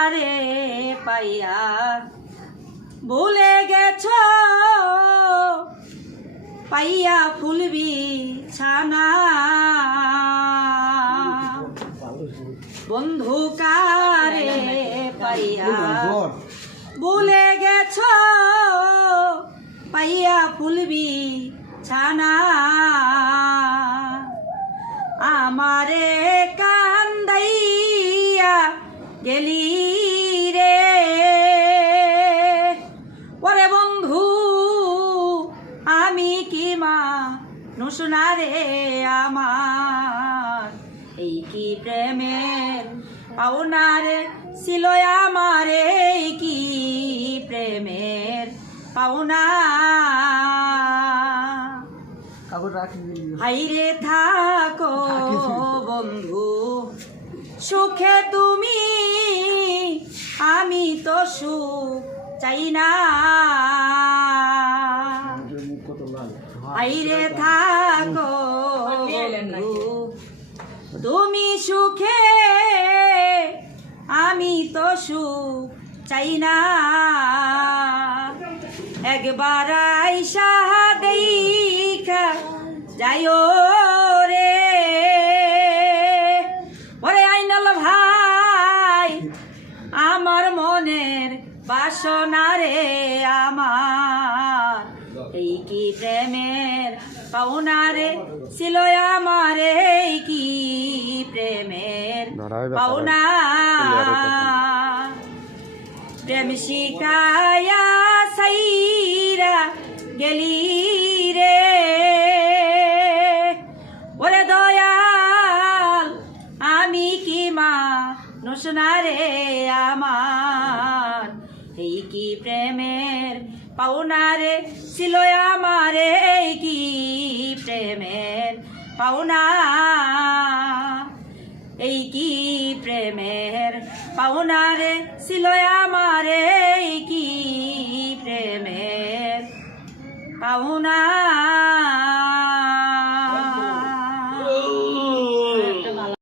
আরে পাইয়া ভুলে গেছ? পাইয়া ফুলবি ছানা বন্ধু কারে পাইয়া ভুলে গেছ? পাইয়া ফুলবি ছানা আমারে কান্দাইয়া গেলি রে। ওরে বন্ধু, আমি কি মা নুসনা রে আমার? এই কি প্রেমের পাওনার ছিল আমার? এই কি প্রেমের পাওনা হাইরে থাকো বন্ধু। সুখে তুমি আমি তো সুখ চাই না। হাইরে থাকো বন্ধু। তুমি সুখে আমি তো সুখ চাই না। একবার আইসা আমার মনের বাসনা রে আমার। এই কি প্রেমের পাওনা রে? ছিল আমার এই কি প্রেমের পাওনা? প্রেম শিখায়া সাইরা গেলি নুসনা রে আমার। এই কি প্রেমের পাওনা রে ছিল আমার এই কি প্রেমের পাওনা? এই কি প্রেমের পাওনা রে ছিল আমার এই কি প্রেমের পাওনা?